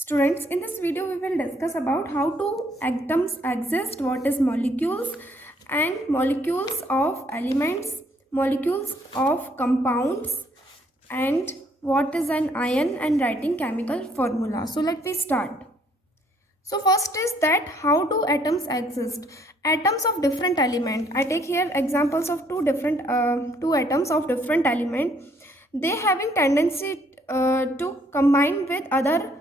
Students, in this video we will discuss about how to atoms exist, what is molecules and molecules of elements, molecules of compounds and what is an ion and writing chemical formula. So let me start. So first is that how do atoms exist? Atoms of different element. I take here examples of two atoms of different element. They having tendency to combine with other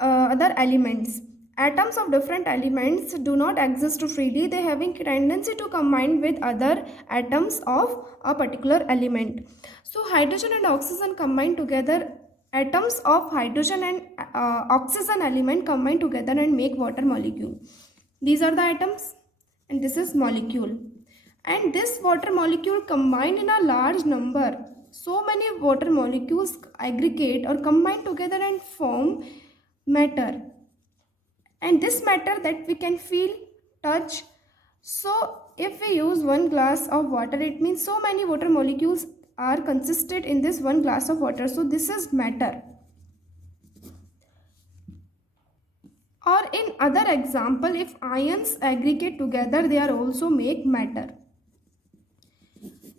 elements. Atoms of different elements do not exist freely. They having tendency to combine with other atoms of a particular element. So hydrogen and oxygen combine together. Atoms of hydrogen and oxygen element combine together and make water molecule. These are the atoms and this is molecule. And this water molecule combine in a large number. So many water molecules aggregate or combine together and form matter, and this matter that we can feel, touch. So if we use one glass of water, it means so many water molecules are consisted in this one glass of water. So this is matter. Or in other example, if ions aggregate together, they are also make matter.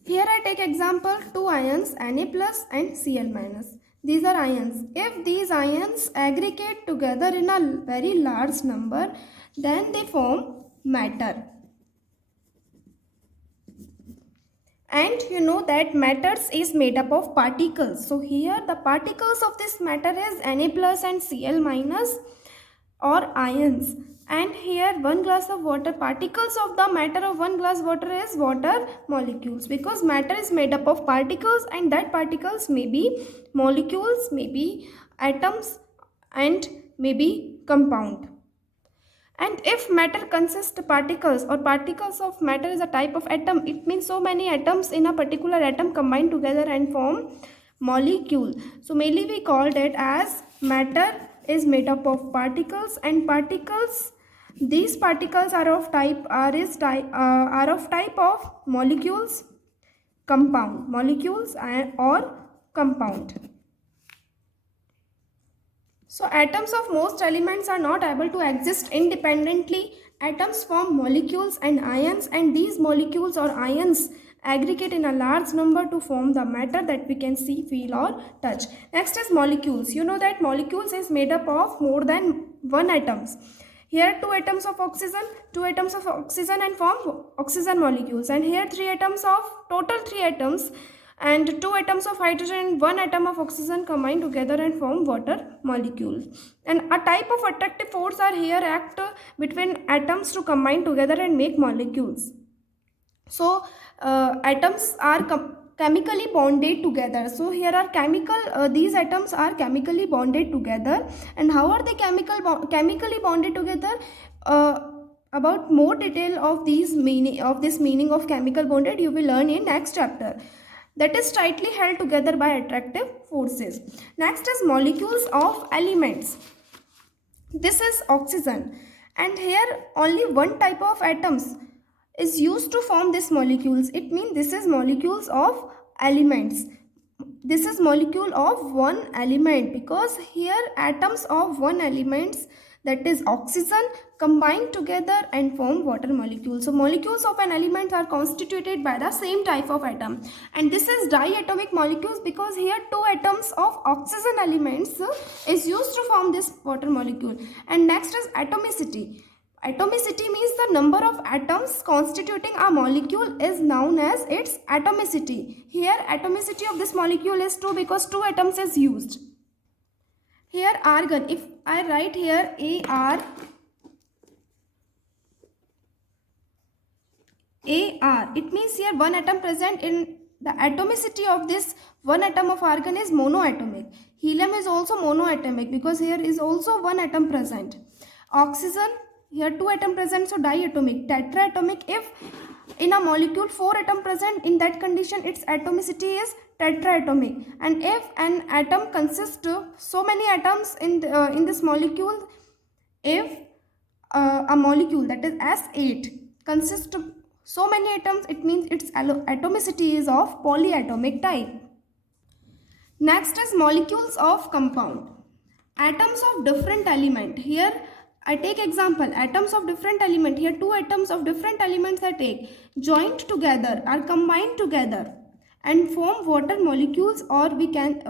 Here I take example two ions, Na plus and Cl minus. These are ions. If these ions aggregate together in a very large number, then they form matter. And you know that matters is made up of particles. So here the particles of this matter is Na plus and Cl minus or ions. And here one glass of water, particles of the matter of one glass water is water molecules, because matter is made up of particles and that particles may be molecules, may be atoms and may be compound. And if matter consists particles or particles of matter is a type of atom, it means so many atoms in a particular atom combine together and form molecule. So mainly we called it as matter is made up of particles, and particles, these particles are of type of molecules, compound, molecules or compound. So atoms of most elements are not able to exist independently. Atoms form molecules and ions, and these molecules or ions aggregate in a large number to form the matter that we can see, feel or touch. Next is molecules. You know that molecules is made up of more than one atoms. Here two atoms of oxygen and form oxygen molecules, and here total three atoms and two atoms of hydrogen and one atom of oxygen combine together and form water molecules. And a type of attractive force are here act between atoms to combine together and make molecules. So atoms are chemically bonded together. So here are these atoms are chemically bonded together. And how are they chemically bonded together? About more detail of this meaning of chemical bonded you will learn in next chapter. That is tightly held together by attractive forces. Next is molecules of elements. This is oxygen, and here only one type of atoms is used to form these molecules. It means this is molecules of elements. This is molecule of one element, because here atoms of one elements, that is oxygen, combine together and form water molecules. So molecules of an element are constituted by the same type of atom, and this is diatomic molecules, because here two atoms of oxygen elements is used to form this water molecule. And next is atomicity. Atomicity means the number of atoms constituting a molecule is known as its atomicity. Here atomicity of this molecule is 2, because 2 atoms is used. Here argon, if I write here AR, it means here one atom present in the atomicity of this one atom of argon is monoatomic. Helium is also monoatomic, because here is also one atom present. Oxygen, here two atom present, so diatomic. Tetraatomic, if in a molecule 4 atom present, in that condition its atomicity is tetraatomic. And if an atom consists of so many atoms in this molecule, if a molecule that is S8 consists of so many atoms, it means its atomicity is of polyatomic type. Next is molecules of compound. atoms of different element. Here I take example, atoms of different element. Here two atoms of different elements I take, joined together, are combined together and form water molecules, or we can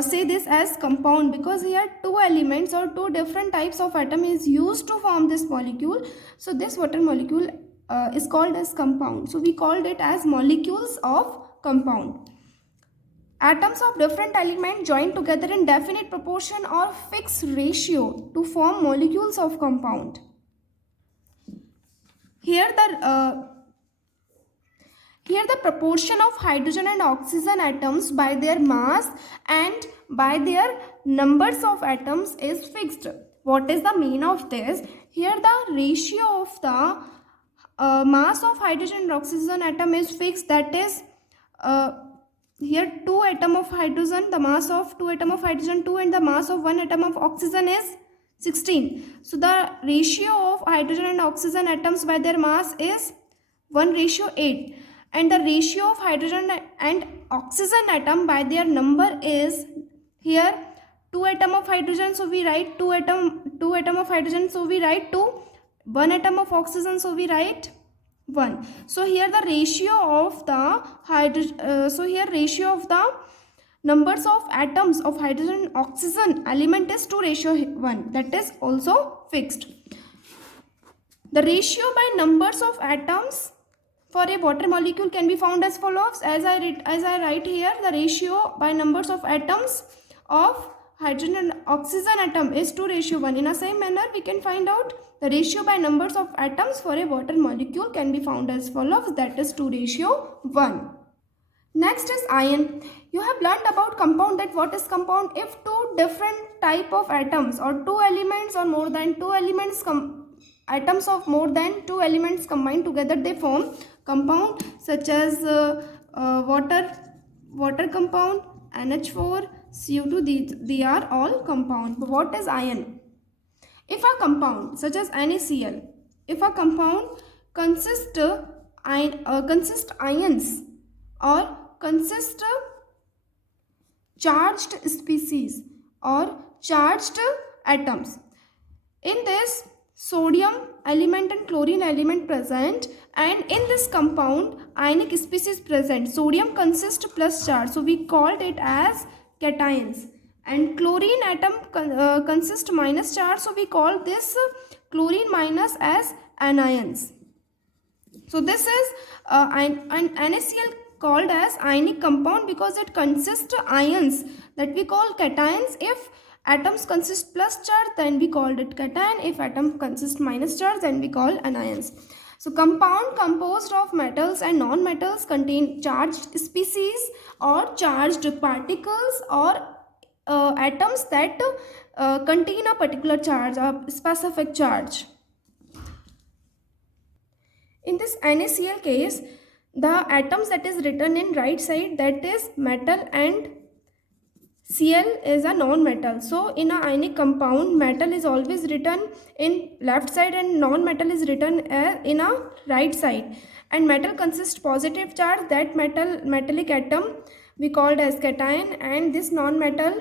say this as compound, because here two elements or two different types of atom is used to form this molecule. So this water molecule is called as compound. So we called it as molecules of compound. Atoms of different element join together in definite proportion or fixed ratio to form molecules of compound. Here the proportion of hydrogen and oxygen atoms by their mass and by their numbers of atoms is fixed. What is the mean of this? Here the ratio of the mass of hydrogen and oxygen atom is fixed. That is, here 2 atom of hydrogen, the mass of 2 atom of hydrogen 2 and the mass of 1 atom of oxygen is 16. So the ratio of hydrogen and oxygen atoms by their mass is 1:8. And the ratio of hydrogen and oxygen atom by their number is, here 2 atom of hydrogen, so we write 2 atom of hydrogen, so we write 2, 1 atom of oxygen, so we write 1. So here the ratio of the ratio of the numbers of atoms of hydrogen and oxygen element is 2:1. That is also fixed. The ratio by numbers of atoms for a water molecule can be found as follows. As I write here, the ratio by numbers of atoms of hydrogen and oxygen atom is 2:1. In the same manner, we can find out the ratio by numbers of atoms for a water molecule can be found as follows. That is 2:1. Next is ion. You have learned about compound, that what is compound? If two different type of atoms or two elements or more than two elements atoms of more than two elements combined together, they form compound, such as water compound, NH4, CO2, they are all compound. But what is ion? If a compound such as NaCl, if a compound consists ions or consist charged species or charged atoms, in this sodium element and chlorine element present, and in this compound ionic species present. Sodium consists plus charge, so we called it as cations, and chlorine atom consists minus charge, so we call this chlorine minus as anions. So this is an NaCl called as ionic compound because it consists ions that we call cations. If atoms consist plus charge, then we called it cation. If atom consists minus charge, then we call anions. So compound composed of metals and non-metals contain charged species or charged particles or atoms that contain a particular charge, a specific charge. In this NaCl case, the atoms that is written in right side, that is metal, and Cl is a non-metal. So in a ionic compound, metal is always written in left side and non-metal is written in a right side. And metal consists positive charge, that metallic atom we called as cation, and this non-metal,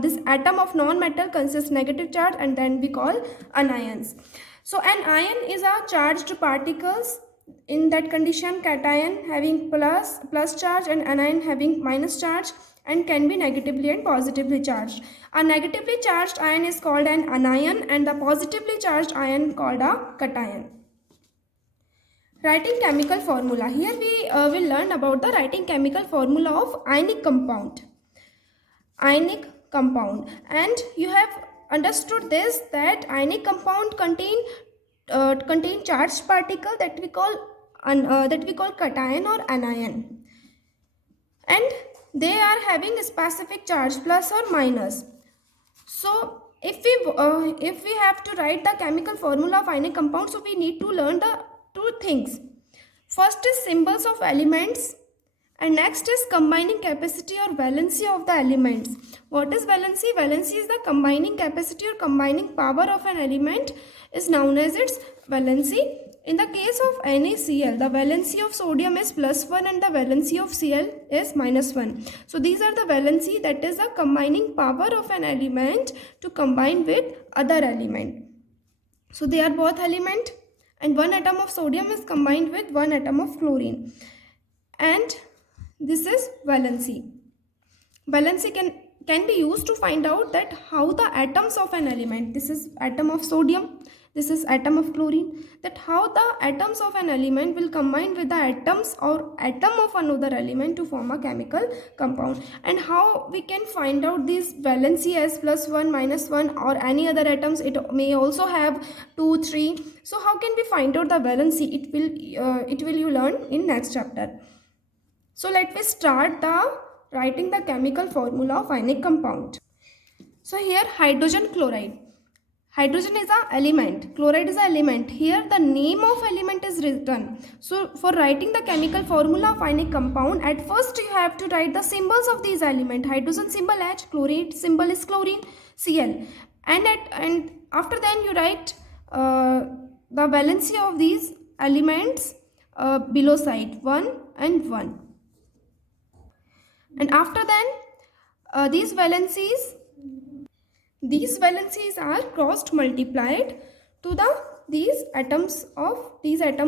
this atom of non-metal consists negative charge, and then we call anions. So an ion is a charged particles. In that condition, cation having plus charge and anion having minus charge, and can be negatively and positively charged. A negatively charged ion is called an anion, and the positively charged ion called a cation. Writing chemical formula. Here we will learn about the writing chemical formula of ionic compound. Ionic compound, and you have understood this, that ionic compound contain charged particle that we call cation or anion, and they are having a specific charge plus or minus. So if we have to write the chemical formula of ionic compound, so we need to learn the two things. First is symbols of elements, and next is combining capacity or valency of the elements. What is valency? Valency is the combining capacity or combining power of an element is known as its valency. In the case of NaCl, the valency of sodium is +1 and the valency of Cl is -1. So these are the valency, that is the combining power of an element to combine with other element. So they are both element, and one atom of sodium is combined with one atom of chlorine, and this is valency. Valency can be used to find out that how the atoms of an element, this is atom of sodium, this is atom of chlorine, that how the atoms of an element will combine with the atoms or atom of another element to form a chemical compound, and how we can find out this valency as +1, -1, or any other atoms. It may also have 2, 3. So how can we find out the valency? It will you learn in next chapter. So let me start writing the chemical formula of ionic compound. So here hydrogen chloride. Hydrogen is an element, chloride is an element. Here the name of element is written. So for writing the chemical formula of ionic compound, at first you have to write the symbols of these elements. Hydrogen symbol H, chloride symbol is chlorine, Cl. And after then you write the valency of these elements below side, 1 and 1. And after then these valencies are crossed multiplied to these atom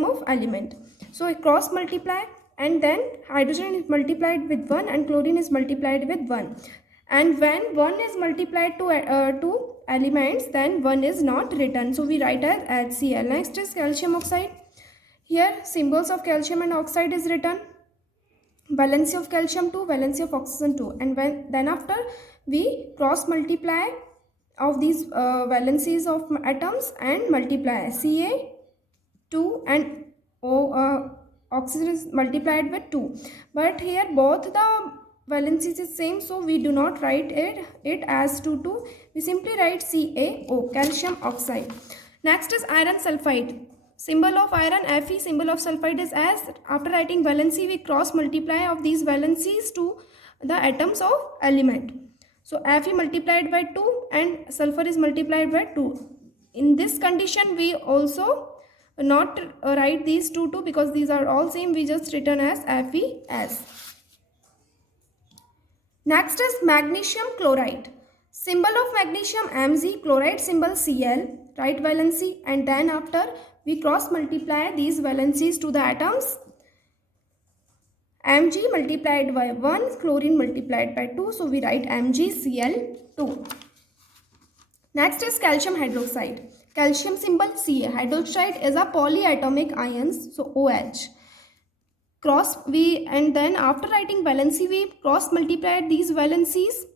of element. So cross multiply, and then hydrogen is multiplied with 1 and chlorine is multiplied with 1. And when 1 is multiplied to elements, then 1 is not written. So we write as HCl. Next is calcium oxide. Here symbols of calcium and oxide is written. Valency of calcium 2, valency of oxygen 2, and then after we cross multiply of these valencies of atoms and multiply. Ca2 and oxygen is multiplied with 2, but here both the valencies is same, so we do not write it as 2, 2. We simply write CaO, calcium oxide. Next is iron sulfide. Symbol of iron Fe, symbol of sulfide is as. After writing valency, we cross multiply of these valencies to the atoms of element. So Fe multiplied by 2 and sulfur is multiplied by 2. In this condition, we also not write these 2, 2 because these are all same. We just written as FeS. Next is magnesium chloride. Symbol of magnesium Mg, chloride symbol Cl, write valency, and then after we cross multiply these valencies to the atoms. Mg multiplied by 1, chlorine multiplied by 2, so we write MgCl2. Next is calcium hydroxide. Calcium symbol Ca. Hydroxide is a polyatomic ions, so OH. And then after writing valency, we cross multiply these valencies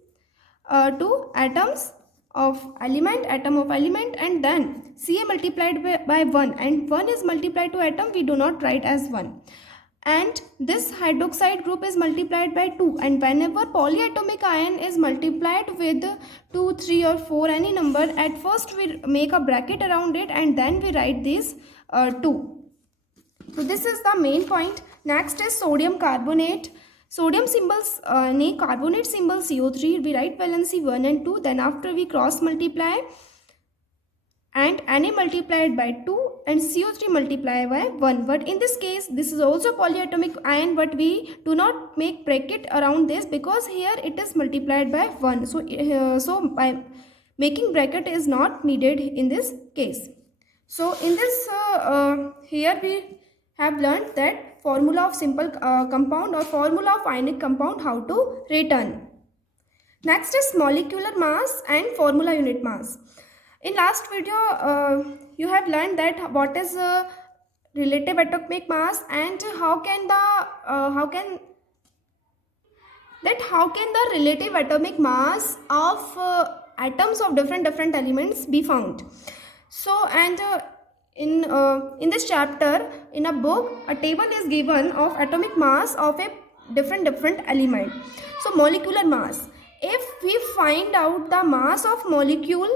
to atoms of element, atom of element, and then Ca multiplied by 1, and 1 is multiplied to atom, we do not write as 1. And this hydroxide group is multiplied by 2, and whenever polyatomic ion is multiplied with 2, 3 or 4 any number, at first we make a bracket around it and then we write this 2. So this is the main point. Next is sodium carbonate. Sodium symbols, carbonate symbol CO3, we write valency 1 and 2, then after we cross multiply, and Na multiplied by 2 and CO3 multiplied by 1. But in this case, this is also polyatomic ion, but we do not make bracket around this because here it is multiplied by 1. So by making bracket is not needed in this case. So in this, here we have learned that formula of simple compound or formula of ionic compound, how to written. Next is molecular mass and formula unit mass. In last video, you have learned that what is relative atomic mass and how can the relative atomic mass of atoms of different elements be found. So and in this chapter, in a book, a table is given of atomic mass of a different element. So molecular mass, if we find out the mass of molecule,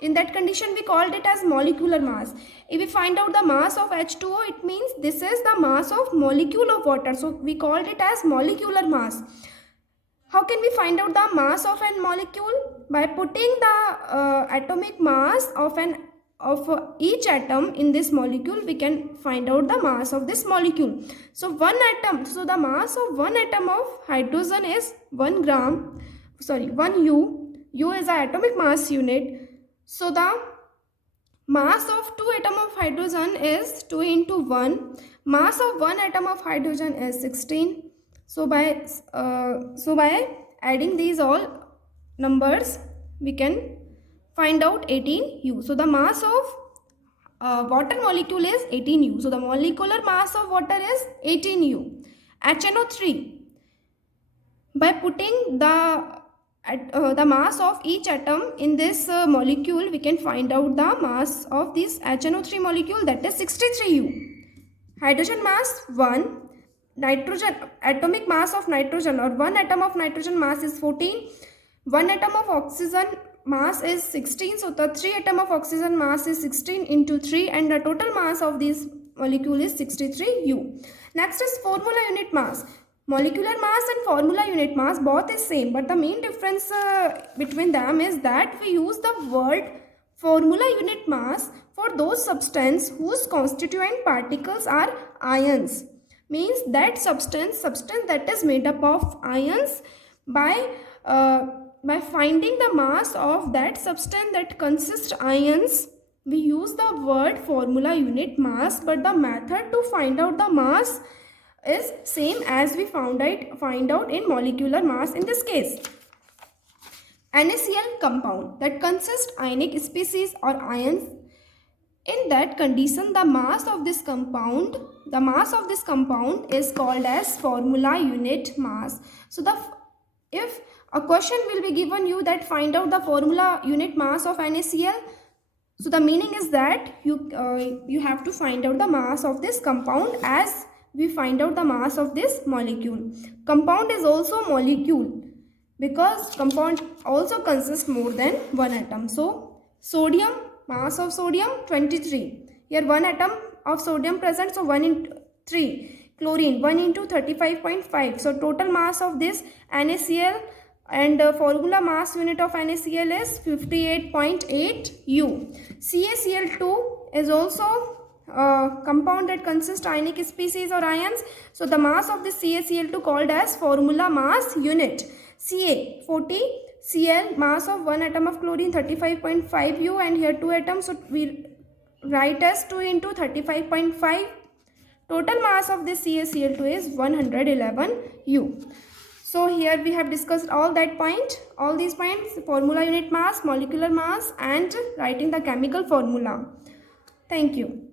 in that condition we called it as molecular mass. If we find out the mass of H2O, it means this is the mass of molecule of water, so we called it as molecular mass. How can we find out the mass of a molecule? By putting the atomic mass of of each atom in this molecule, we can find out the mass of this molecule. So the mass of one atom of hydrogen is 1 u. U is the atomic mass unit. So the mass of 2 atom of hydrogen is 2 into 1. Mass of 1 atom of hydrogen is 16. So by adding these all numbers, we can find out 18U. So the mass of water molecule is 18U. So the molecular mass of water is 18U. HNO3. By putting the mass of each atom in this molecule, we can find out the mass of this HNO3 molecule, that is 63U. Hydrogen mass 1. Nitrogen atomic mass of nitrogen, or 1 atom of nitrogen mass is 14. 1 atom of oxygen mass is 16. So the 3 atom of oxygen mass is 16 into 3, and the total mass of this molecule is 63U. Next is formula unit mass. Molecular mass and formula unit mass both is same, but the main difference between them is that we use the word formula unit mass for those substance whose constituent particles are ions. Means that substance that is made up of ions. By finding the mass of that substance that consists ions, we use the word formula unit mass, but the method to find out the mass is same as we find out in molecular mass in this case. NaCl compound that consists ionic species or ions. In that condition, the mass of this compound is called as formula unit mass. So if a question will be given you that find out the formula unit mass of NaCl, so the meaning is that you have to find out the mass of this compound as we find out the mass of this molecule. Compound is also molecule because compound also consists more than one atom. So sodium, mass of sodium 23. Here 1 atom of sodium present, so 1 into 3. Chlorine 1 into 35.5. So total mass of this NaCl and formula mass unit of NaCl is 58.8 U. CaCl2 is also compound that consists ionic species or ions. So the mass of this CaCl2 called as formula mass unit. Ca 40, Cl mass of 1 atom of chlorine 35.5 U, and here 2 atoms, so we write as 2 into 35.5. Total mass of this CaCl2 is 111 U. So here we have discussed all these points, formula unit mass, molecular mass, and writing the chemical formula. Thank you.